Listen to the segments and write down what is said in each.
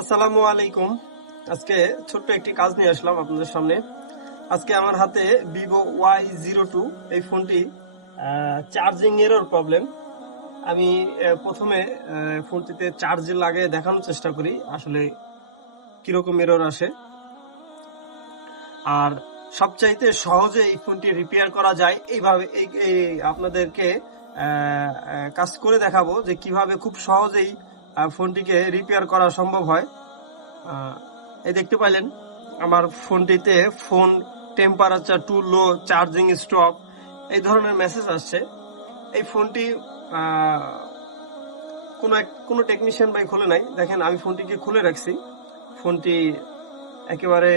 আসসালামু আলাইকুম। আজকে ছোট্ট একটি কাজ নিয়ে আসলাম আপনাদের সামনে। আজকে আমার হাতে ভিভো Y02 এই ফোনটি চার্জিং এরর প্রবলেম। আমি প্রথমে ফোনটিতে চার্জ লাগিয়ে দেখানোর চেষ্টা করি আসলে কিরকম এরর আসে। আর সবচাইতে সহজে এই ফোনটি রিপেয়ার করা যায় এইভাবে আপনাদেরকে কাজ করে দেখাবো যে কিভাবে খুব সহজেই ফোনটিকে রিপেয়ার করা সম্ভব হয়। এই দেখতে পাইলেন আমার ফোনটিতে phone temperature to low, charging stop এই ধরনের মেসেজ আসছে। এই ফোনটি কোনো টেকনিশিয়ান ভাই খুলে নাই। দেখেন আমি ফোনটিকে খুলে রাখছি, ফোনটি একেবারে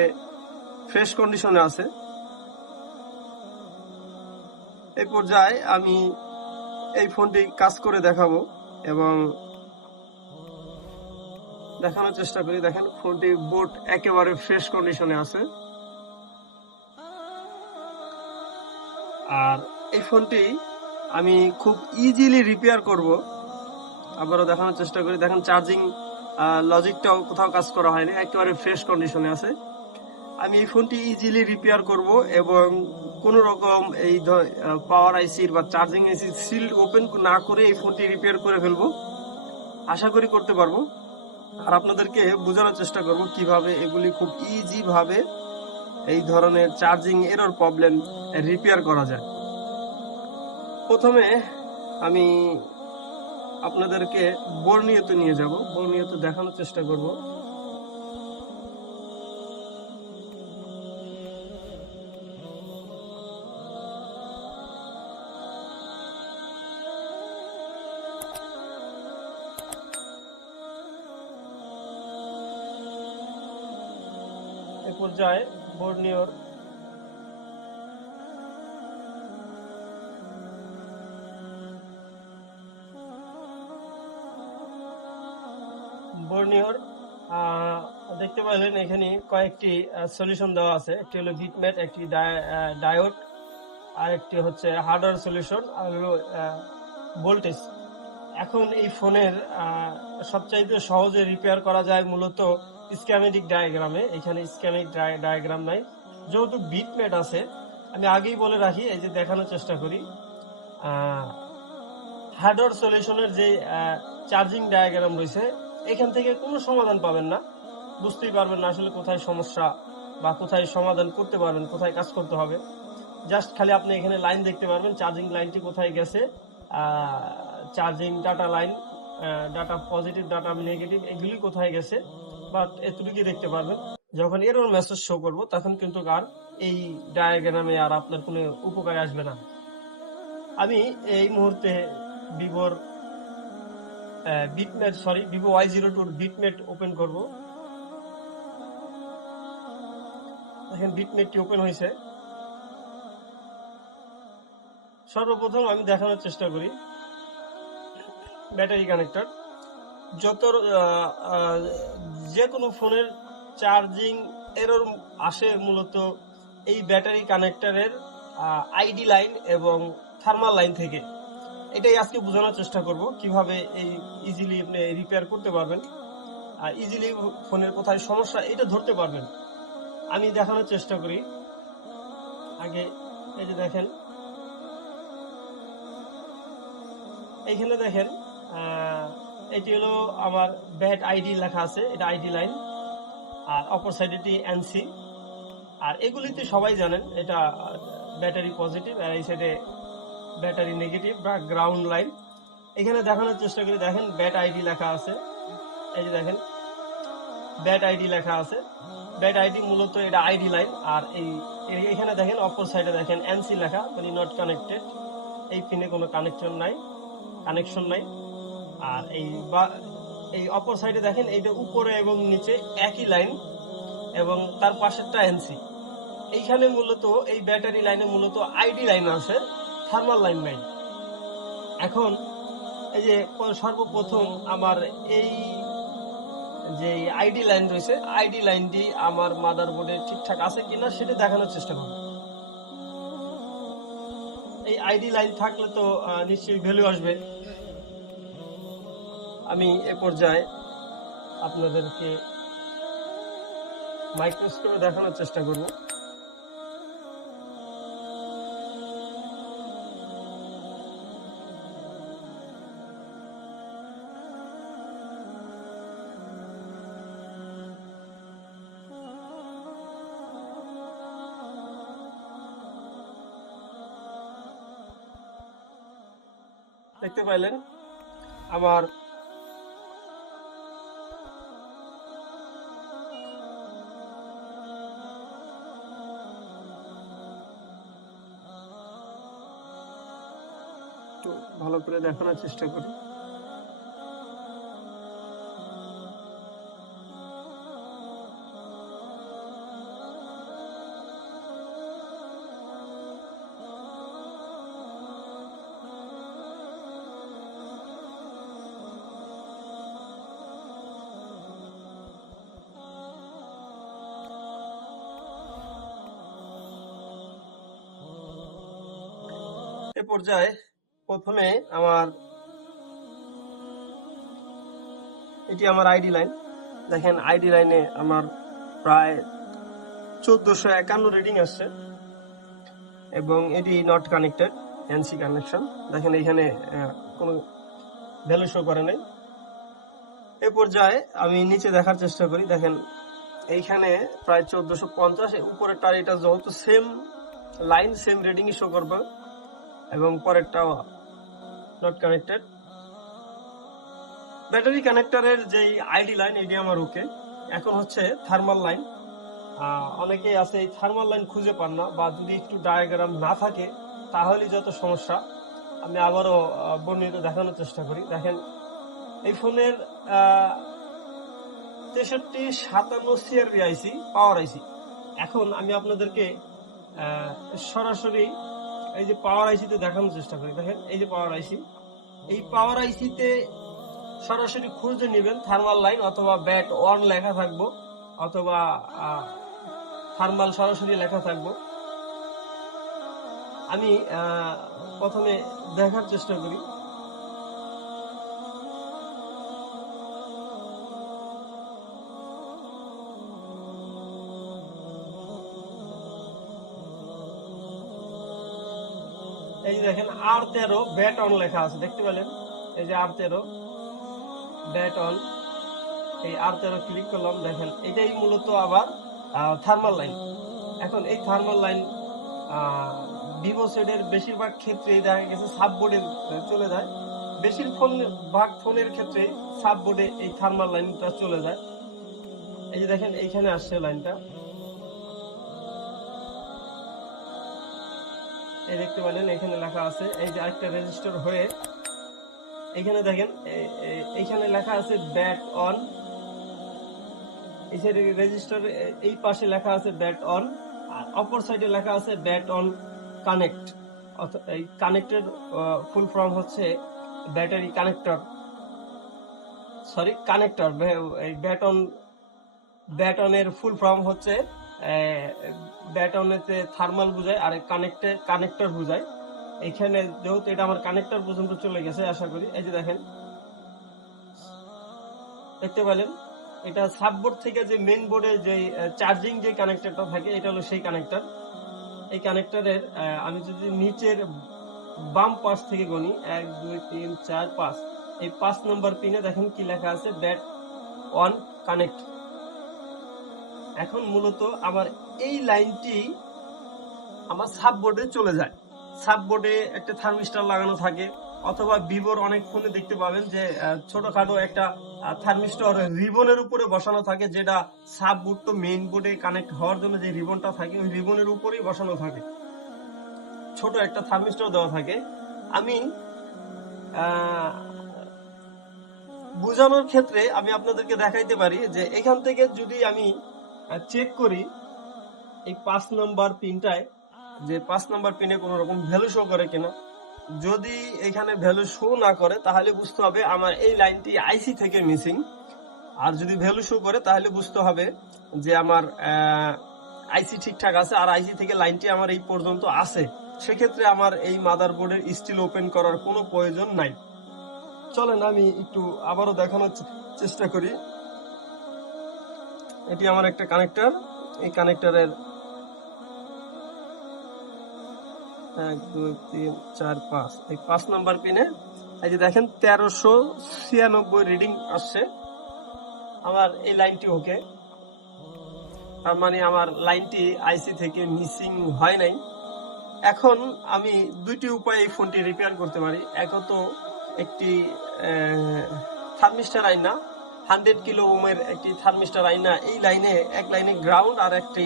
ফ্রেশ কন্ডিশনে আছে। এই পর্যায়ে আমি এই ফোনটি কাজ করে দেখাবো এবং দেখানোর চেষ্টা করি। দেখেন ফোনটি বোর্ড একেবারে ফ্রেশ কন্ডিশনে আছে। আর এই ফোনটি আমি খুব ইজিলি রিপেয়ার করব। আবারও দেখানোর চেষ্টা করি। দেখেন চার্জিং লজিকটাও কোথাও কাজ করা হয়নি, একেবারে ফ্রেশ কন্ডিশনে আছে। আমি এই ফোনটি ইজিলি রিপেয়ার করব এবং কোন রকম এই পাওয়ার আইসির বা চার্জিং আইসির সিল ওপেন না করে এই ফোনটি রিপেয়ার করে ফেলবো। আশা করি করতে পারবো। আর আপনাদেরকে বোঝানোর চেষ্টা করব কিভাবে এগুলি খুব ইজি ভাবে এই ধরনের চার্জিং এরর প্রবলেম রিপেয়ার করা যায়। প্রথমে আমি আপনাদেরকে বর্ণিয়তে নিয়ে যাব, বর্ণিয়তে দেখানোর চেষ্টা করব। এ পর্যায়ে বর্ণিয়র দেখতে পাইলেন এখানে কয়েকটি সলিউশন দেওয়া আছে। একটি হলো বিটম্যাট, একটি ডায়োড, আর একটি হচ্ছে হার্ডওয়্যার সলিউশন, আর হলো ভোল্টেজ। এখন এই ফোনের সবচাইতে সহজে রিপেয়ার করা যায় মূলত স্কিমেটিক ডায়াগ্রামে। এখানে স্কিমেটিক ডায়াগ্রাম নাই, যেহেতু বিটম্যাট আছে। আমি আগেই বলে রাখি, এই যে দেখানোর চেষ্টা করি, হার্ডওয়্যার সলিউশনের যে চার্জিং ডায়াগ্রাম রয়েছে এখান থেকে কোনো সমাধান পাবেন না, বুঝতেই পারবেন না আসলে কোথায় সমস্যা বা কোথায় সমাধান করতে পারবেন, কোথায় কাজ করতে হবে। জাস্ট খালি আপনি এখানে লাইন দেখতে পারবেন, চার্জিং লাইনটি কোথায় গেছে, charging data line, data positive, data negative, এগুলি কোথায় গেছে, বাট এতটুকুই দেখতে পারবেন। যখন এরর মেসেজ শো করবো তখন কিন্তু আর এই ডায়াগ্রামে আর আপনার কোনো উপকারে আসবে না। আমি এই মুহূর্তে ভিভোর ভিভো Y02 বিটম্যাট ওপেন করব। দেখেন বিটম্যাটটি ওপেন হয়েছে। সর্বপ্রথম আমি দেখানোর চেষ্টা করি ব্যাটারি কানেক্টর। যে কোনো ফোনের চার্জিং এরর আসে মূলত এই ব্যাটারি কানেক্টরের আইডি লাইন এবং থার্মাল লাইন থেকে। এটাই আজকে বোঝানোর চেষ্টা করব কিভাবে এই ইজিলি আপনি রিপেয়ার করতে পারবেন আর ইজিলি ফোনের কোথায় সমস্যা এটা ধরতে পারবেন। আমি দেখানোর চেষ্টা করি। আগে এই যে দেখেন, এইখানে দেখেন এটি হলো আমার ব্যাট আইডি লেখা আছে, এটা আইডি লাইন, আর অপর সাইডে এটি এনসি। আর এগুলিতে সবাই জানেন এটা ব্যাটারি পজিটিভ, আর এই সাইডে ব্যাটারি নেগেটিভ বা গ্রাউন্ড লাইন। এখানে দেখানোর চেষ্টা করি। দেখেন ব্যাট আইডি লেখা আছে, এই যে দেখেন ব্যাট আইডি লেখা আছে। ব্যাট আইডি মূলত এটা আইডি লাইন। আর এখানে দেখেন অপর সাইডে দেখেন এনসি লেখা, মানে নট কানেক্টেড। এই পিনে কোনো কানেকশন নাই। আর এই অপর সাইডে দেখেন এইটা উপরে এবং নিচে একই লাইন এবং তার পাশেরটা এনসি। এইখানে মূলত এই ব্যাটারি লাইনে মূলত আইডি লাইন আছে, থার্মাল লাইন নাই। এখন এই যে সর্বপ্রথম আমার এই যে আইডি লাইন রয়েছে, আইডি লাইনটি আমার মাদারবোর্ডে ঠিকঠাক আছে কিনা সেটা দেখানোর চেষ্টা করব। এই আইডি লাইন থাকলে তো নিশ্চয়ই ভ্যালু আসবে। আমি এ পর্যায়ে আপনাদেরকে মাইক্রোস্কোপে দেখানোর চেষ্টা করব। দেখতে পাইলেন আমার একটু ভালো করে দেখানোর চেষ্টা করি। এ পর্যায়ে প্রথমে এটি আমার আইডি লাইন। দেখেন আইডি লাইনে আমার প্রায় 1451 রিডিং আসছে এবং এটি নট কানেক্টেড, এনসি কানেকশন। দেখেন এইখানে কোনো ভ্যালু শো করে নাই। এ পর্যায়ে আমি নিচে দেখার চেষ্টা করি। দেখেন এইখানে প্রায় 1450, উপরেরটার এটা যেহেতু সেম লাইন সেম রিডিংই শো করবে এবং পরেরটাও নট কানেক্টেড। ব্যাটারি কানেক্টরের যে আইডি লাইন এটি আমার ওকে। এখন হচ্ছে থার্মাল লাইন। অনেকেই আছে এই থার্মাল লাইন খুঁজে পান না, বা যদি একটু ডায়াগ্রাম না থাকে তাহলেই যত সমস্যা। আমি আবারও বর্ণিত দেখানোর চেষ্টা করি। দেখেন এই ফোনের 6357 সিআরবি আইসি, পাওয়ার আইসি। এখন আমি আপনাদেরকে সরাসরি এই যে পাওয়ার আইসিতে দেখানোর চেষ্টা করি। দেখেন এই যে পাওয়ার আইসি, এই পাওয়ার আইসিতে সরাসরি খুঁজে নেবেন থার্মাল লাইন, অথবা ব্যাট অন লেখা থাকবো, অথবা থার্মাল সরাসরি লেখা থাকবো। আমি প্রথমে দেখার চেষ্টা করি। এই যে দেখেন R13 ব্যাট অন লেখা আছে, দেখতে পেলেন? এই যে R13 ব্যাট অন, এই R13 ক্লিক করলাম। দেখেন এটাই মূলত আবার থার্মাল লাইন। এখন এই থার্মাল লাইন ভিভো সেটের বেশিরভাগ ক্ষেত্রে দেখা গেছে সাববোর্ডে চলে যায়। বেশিরভাগ ফোনের ক্ষেত্রে সাববোর্ডে এই থার্মাল লাইনটা চলে যায়। এই যে দেখেন এইখানে আসছে লাইনটা, এই দেখতে পেলেন এখানে লেখা আছে। এই যে আরেকটা রেজিস্টার হয়ে এখানে দেখেন এইখানে লেখা আছে ব্যাট অন। এই সাইডে রেজিস্টার এই পাশে লেখা আছে ব্যাট অন, আর অপর সাইডে লেখা আছে ব্যাট অন কানেক্ট। এই কানেক্টের ফুল ফর্ম হচ্ছে ব্যাটারি কানেক্টর, সরি কানেক্টর। এই ব্যাট অনের ফুল ফর্ম হচ্ছে ব্যাট অনেতে থার্মাল বোঝায়, আর কানেক্টর বোঝায়। এখানে যেহেতু এটা আমার কানেক্টর পর্যন্ত চলে গেছে আশা করি। এই যে দেখেন দেখতে পেলেন, এটা সাববোর্ড থেকে যে মেইন বোর্ডে যে চার্জিং যে কানেক্টরটা থাকে এটা হলো সেই কানেক্টর। এই কানেক্টরের আমি যদি নিচের বাম পাশ থেকে গণি 1 2 3 4 5, এই 5 নম্বর পিনে দেখেন কি লেখা আছে, ব্যাট অন কানেক্ট। এখন মূলত আমার এই লাইনটি আমার সাববোর্ডে চলে যায়। সাববোর্ডে একটা থার্মিস্টর লাগানো থাকে, অথবা ভিভোর অনেক ফোনে দেখতে পাবেন যে ছোটখাটো একটা থার্মিস্টর রিবনের উপরে বসানো থাকে, যেটা সাববোর্ড তো মেইন বোর্ডে কানেক্ট হওয়ার জন্য যে রিবনটা থাকে ওই রিবনের উপরেই বসানো থাকে, ছোট একটা থার্মিস্টর দেওয়া থাকে। আমি বোঝানোর ক্ষেত্রে আমি আপনাদেরকে দেখাইতে পারি যে এখান থেকে যদি আমি চেক করি এই 5 নম্বর পিনটায়, যে 5 নম্বর পিনে কোনো রকম ভ্যালু শো করে কিনা। যদি এখানে ভ্যালু শো না করে তাহলে বুঝতে হবে আমার এই লাইনটি আইসি থেকে মিসিং, আর যদি ভ্যালু শো করে তাহলে বুঝতে হবে যে আমার আইসি ঠিকঠাক আছে, আর আইসি থেকে লাইনটি আমার এই পর্যন্ত আছে। সেক্ষেত্রে আমার এই মাদারবোর্ডের স্টিল ওপেন করার কোনো প্রয়োজন নাই। চলেন আমি একটু আবারও দেখানোর চেষ্টা করি। এটি আমার একটা কানেক্টর। এই কানেক্টরের 1 2 3 4 5 এই 5 নাম্বার পিনে এই যে দেখেন 1396 রিডিং আসছে। আমার এই লাইনটি ওকে, তার মানে আমার লাইনটি আইসি থেকে মিসিং হয় নাই। এখন আমি দুইটি উপায়ে এই ফোনটি রিপেয়ার করতে পারি। একত একটি থার্মিস্টার আয়না, 100 কিলো ওমের একটি থার্মিস্টার আয়না এই লাইনে, এক লাইনে গ্রাউন্ড আর একটি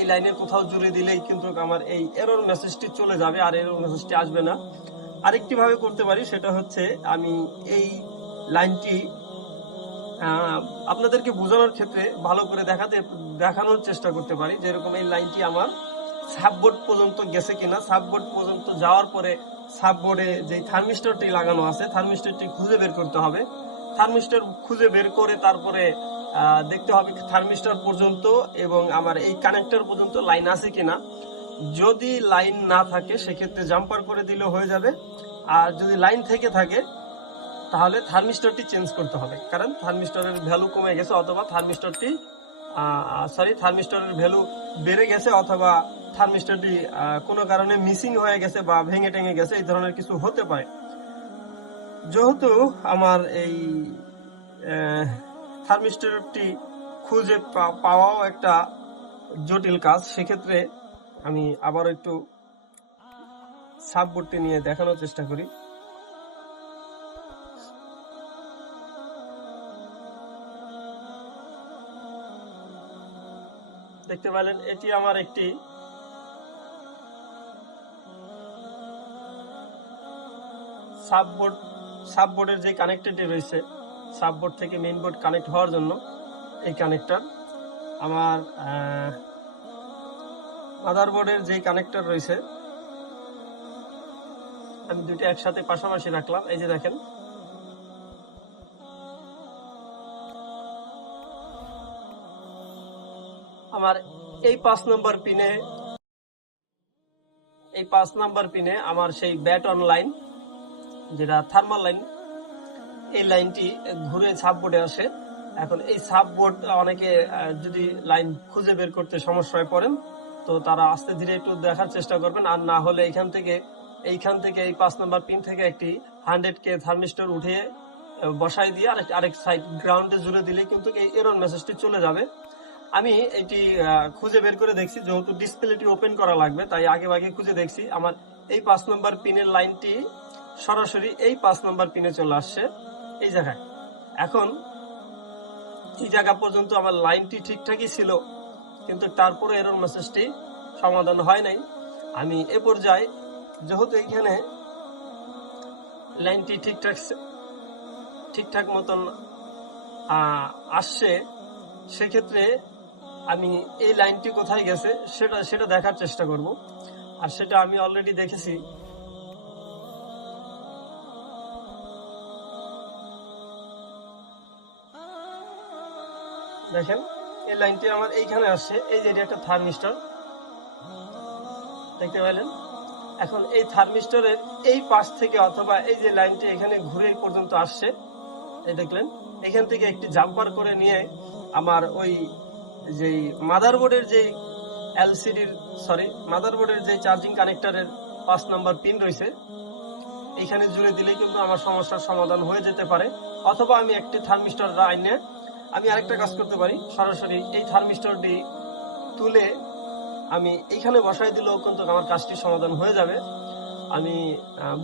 এই লাইনের কোথাও জুড়ে দিলেই কিন্তু আমার এই এরর মেসেজটি চলে যাবে, আর এরর মেসেজটি আসবে না। আরেকটি ভাবে করতে পারি, সেটা হচ্ছে আমি এই লাইনটি আপনাদেরকে বোঝানোর ক্ষেত্রে ভালো করে দেখানোর চেষ্টা করতে পারি। যেরকম এই লাইনটি আমার সাববোর্ড পর্যন্ত গেছে কিনা, সাববোর্ড পর্যন্ত যাওয়ার পরে সাববোর্ডে যে থার্মিস্টরটি লাগানো আছে থার্মিস্টরটি খুঁজে বের করতে হবে। থার্মিস্টর খুঁজে বের করে তারপরে দেখতে হবে থার্মিস্টর পর্যন্ত এবং আমার এই কানেক্টর পর্যন্ত লাইন আছে কিনা। যদি লাইন না থাকে সেক্ষেত্রে জাম্পার করে দিলে হয়ে যাবে, আর যদি লাইন থেকে থাকে তাহলে থার্মিস্টরটি চেঞ্জ করতে হবে, কারণ থার্মিস্টরের ভ্যালু কমে গেছে অথবা থার্মিস্টরের ভ্যালু বেড়ে গেছে অথবা থার্মিস্টরটি কোনো কারণে মিসিং হয়ে গেছে বা ভেঙে টেঙে গেছে, এই ধরনের কিছু হতে পারে। যেহেতু আমার এই থার্মিস্টরটি খুঁজে পাওয়াও একটা জটিল কাজ, সেক্ষেত্রে আমি আবার একটু সাববোর্ডটি নিয়ে দেখানোর চেষ্টা করি। দেখতে পেলেন এটি আমার একটি সাববোর্ডের যে কানেক্টরটি রয়েছে, সাববোর্ড থেকে মেইন বোর্ড কানেক্ট হওয়ার জন্য এই কানেক্টর। আমার মাদারবোর্ডের যে কানেক্টর রয়েছে আমি দুটো একসাথে পাশাপাশি রাখলাম। এই যে দেখেন আমার এই 5 নাম্বার পিনে আমার সেই ব্যাট অন লাইন, যেটা থার্মাল লাইন, এই লাইনটি ঘুরে সাববোর্ডে আসে। এখন এই সাববোর্ড অনেকে যদি লাইন খুঁজে বের করতে সমস্যায় পড়েন তো তারা আস্তে ধীরে একটু দেখার চেষ্টা করবেন, আর না হলে এইখান থেকে এই 5 নাম্বার পিন থেকে একটি 100K থার্মিস্টর উঠিয়ে বসাই দিয়ে আরেক সাইড গ্রাউন্ডে জুড়ে দিলে কিন্তু এই এরর মেসেজটি চলে যাবে। আমি এটি খুঁজে বের করে দেখছি, যেহেতু ডিসপ্লেটি ওপেন করা লাগবে তাই আগে খুঁজে দেখছি। আমার এই 5 নাম্বার পিনের লাইনটি সরাসরি এই 5 নাম্বার পিনে চলে আসছে এই জায়গায়। এখন এই জায়গা পর্যন্ত আমার লাইনটি ঠিকঠাকই ছিল, কিন্তু তারপরে এরর মেসেজটি সমাধান হয় নাই। আমি এ পর্যায়ে যেহেতু এইখানে লাইনটি ঠিকঠাক মতন আসছে, সেক্ষেত্রে আমি এই লাইনটি কোথায় গেছে সেটা দেখার চেষ্টা করব, আর সেটা আমি অলরেডি দেখেছি। দেখেন এই লাইনটি আমার এইখানে আসছে, এই যে একটা থার্মিস্টর দেখতে পেলেন। এখন এই থার্মিস্টরের এই পাশ থেকে অথবা এই যে লাইনটি এখানে ঘুরে পর্যন্ত আসছে, এই দেখলেন এখান থেকে একটি জাম্পার করে নিয়ে আমার ওই যে মাদারবোর্ডের যে চার্জিং কানেক্টরের 5 নাম্বার পিন রয়েছে এইখানে জুড়ে দিলেই কিন্তু আমার সমস্যার সমাধান হয়ে যেতে পারে। অথবা আমি একটি থার্মিস্টর আইনে আমি আরেকটা কাজ করতে পারি, সরাসরি এই থার্মিস্টরটি তুলে আমি এইখানে বসাই দিলেও কিন্তু আমার কাজটি সমাধান হয়ে যাবে। আমি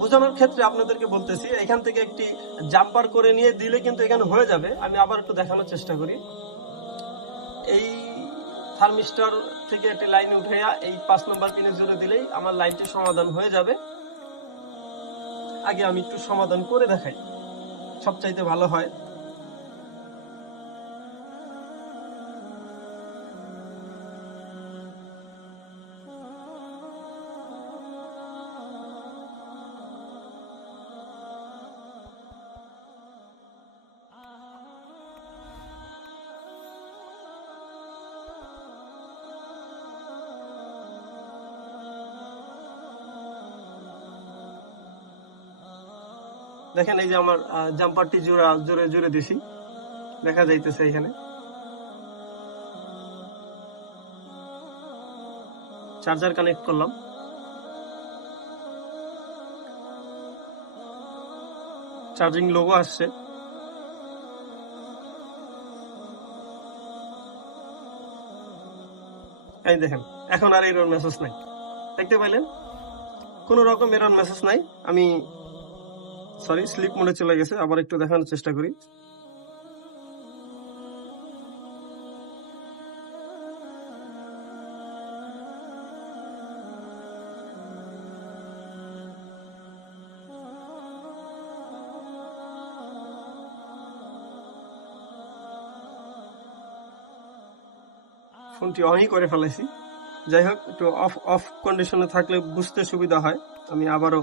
বোঝানোর ক্ষেত্রে আপনাদেরকে বলতেছি, এখান থেকে একটি জাম্পার করে নিয়ে দিলে কিন্তু এখানে হয়ে যাবে। আমি আবার একটু দেখানোর চেষ্টা করি। এই থার্মিস্টর থেকে একটি লাইন উঠে এই 5 নাম্বার পিনে জুড়ে দিলেই আমার লাইনটি সমাধান হয়ে যাবে। আগে আমি একটু সমাধান করে দেখাই, সবচাইতে ভালো হয়। দেখেন এই যে আমার জাম্পারটি জোরে জোরে দিছি, দেখা যাইতেছে এখানে। চার্জার কানেক্ট করলাম। চার্জিং লোগো আসছে। এই দেখেন, এখন আর এরর মেসেজ নাই। দেখতে পাইলেন, কোনো রকম এরর মেসেজ নাই। আমি স্লিপ মোডে চলে গেছে। আবার একটু দেখানোর চেষ্টা করি। ফোনটি অনই করে ফেলেছি। যাই হোক, একটু অফ কন্ডিশনে থাকলে বুঝতে সুবিধা হয়। আমি আবারও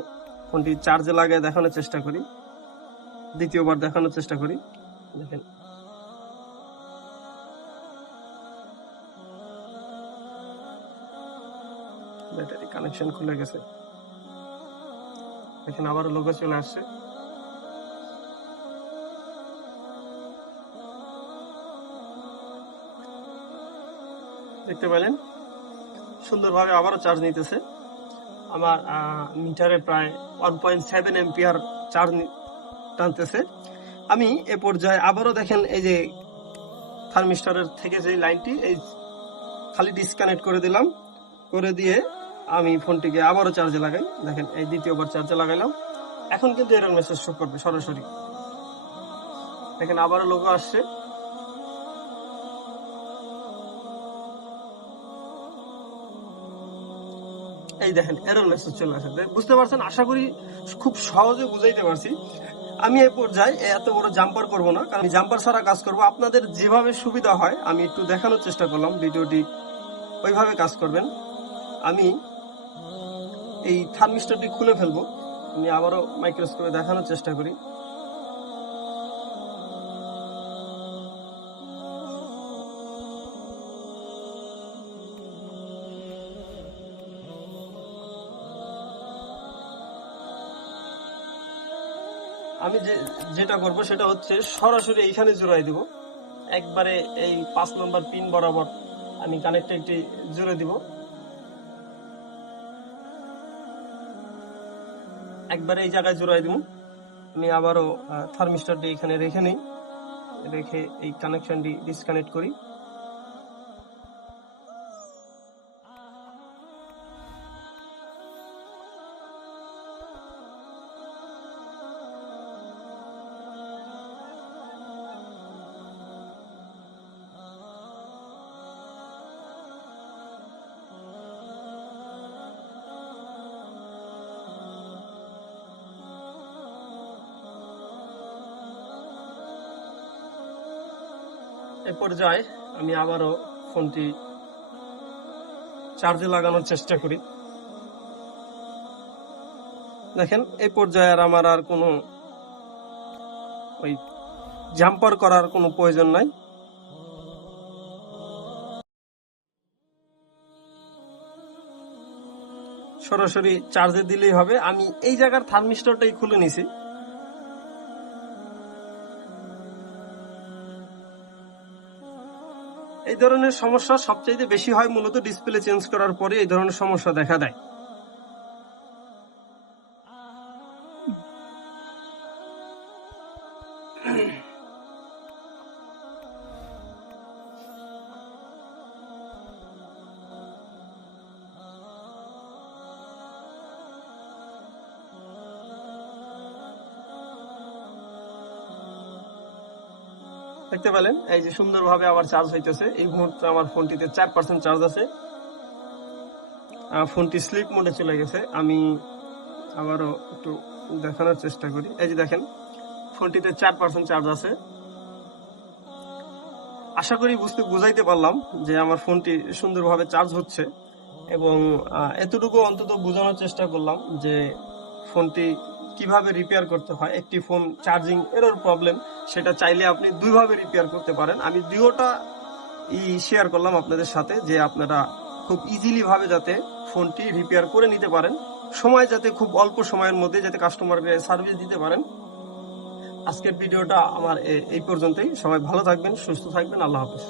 ফোনটি চার্জে লাগিয়ে দেখানোর চেষ্টা করি, দ্বিতীয়বার দেখানোর চেষ্টা করি। দেখেন, ব্যাটারি কানেকশন খুলে গেছে। দেখেন, আবারও লোগো চলে আসছে। দেখতে পেলেন, সুন্দরভাবে আবারও চার্জ নিতেছে। আমার মিটারে প্রায় 1.7 এম্পিয়ার চার্জ টানতেছে। আমি এ পর্যায়ে আবারও দেখেন, এই যে থার্মিস্টরের থেকে যে লাইনটি, এই খালি ডিসকানেক্ট করে দিলাম। করে দিয়ে আমি ফোনটিকে আবারও চার্জে লাগাই। দেখেন, এই দ্বিতীয়বার চার্জে লাগাইলাম। এখন কিন্তু এরর মেসেজ শো করবে সরাসরি। দেখেন, আবারও লোগো আসছে। এই দেখেন, এরর মেসেজ চলে আসে। বুঝতে পারছেন? আশা করি খুব সহজে বুঝাইতে পারছি। আমি এই পর্যায়ে এত বড় জাম্পার করব না, কারণ আমি জাম্পার ছাড়া কাজ করব। আপনাদের যেভাবে সুবিধা হয় আমি একটু দেখানোর চেষ্টা করলাম, ভিডিওটি ওইভাবে কাজ করবেন। আমি এই থার্মিস্টরটি খুলে ফেলবো। আমি আবারও মাইক্রোস্কোপে দেখানোর চেষ্টা করি। আমি যেটা করব সেটা হচ্ছে সরাসরি এইখানে জোড়াই দিব। একবারে এই 5 নম্বর পিন বরাবর আমি কানেক্টরটি জুড়ে দিব। একবারে এই জায়গায় জোড়াই দিব। আমি আবারও থার্মিস্টরটি এখানে রেখে নিই, রেখে এই কানেকশনটি ডিসকানেক্ট করি। এ পর্যায়ে আমি আবারও ফোনটি চার্জে লাগানোর চেষ্টা করি। দেখেন, এই পর্যায়ে আর আমার আর কোনো ওই জাম্পার করার কোনো প্রয়োজন নাই। সরাসরি চার্জে দিলেই হবে। আমি এই জায়গার থার্মিস্টরটাই খুলে নিছি। এই ধরনের সমস্যা সবচাইতে বেশি হয় মূলত ডিসপ্লে চেঞ্জ করার পরে এই ধরনের সমস্যা দেখা দেয়। দেখতে পেলেন, এই যে সুন্দরভাবে আবার চার্জ হইতেছে। এই মুহূর্তে আমার ফোনটিতে 4% চার্জ আছে। ফোনটি স্লিপ মোডে চলে গেছে। আমি আবারও একটু দেখানোর চেষ্টা করি। এই যে দেখেন, ফোনটিতে 4% চার্জ আছে। আশা করি বুঝাইতে পারলাম যে আমার ফোনটি সুন্দরভাবে চার্জ হচ্ছে, এবং এতটুকু অন্তত বোঝানোর চেষ্টা করলাম যে ফোনটি কিভাবে রিপেয়ার করতে হয়। একটি ফোন চার্জিং এরর প্রবলেম, সেটা চাইলে আপনি দুইভাবে রিপেয়ার করতে পারেন। আমি দুইটা শেয়ার করলাম আপনাদের সাথে, যে আপনারা খুব ইজিলি ভাবে যাতে ফোনটি রিপেয়ার করে নিতে পারেন, সময় যাতে খুব অল্প সময়ের মধ্যে যাতে কাস্টমারকে সার্ভিস দিতে পারেন। আজকের ভিডিওটা আমার এই পর্যন্তই। সবাই ভালো থাকবেন, সুস্থ থাকবেন। আল্লাহ হাফেজ।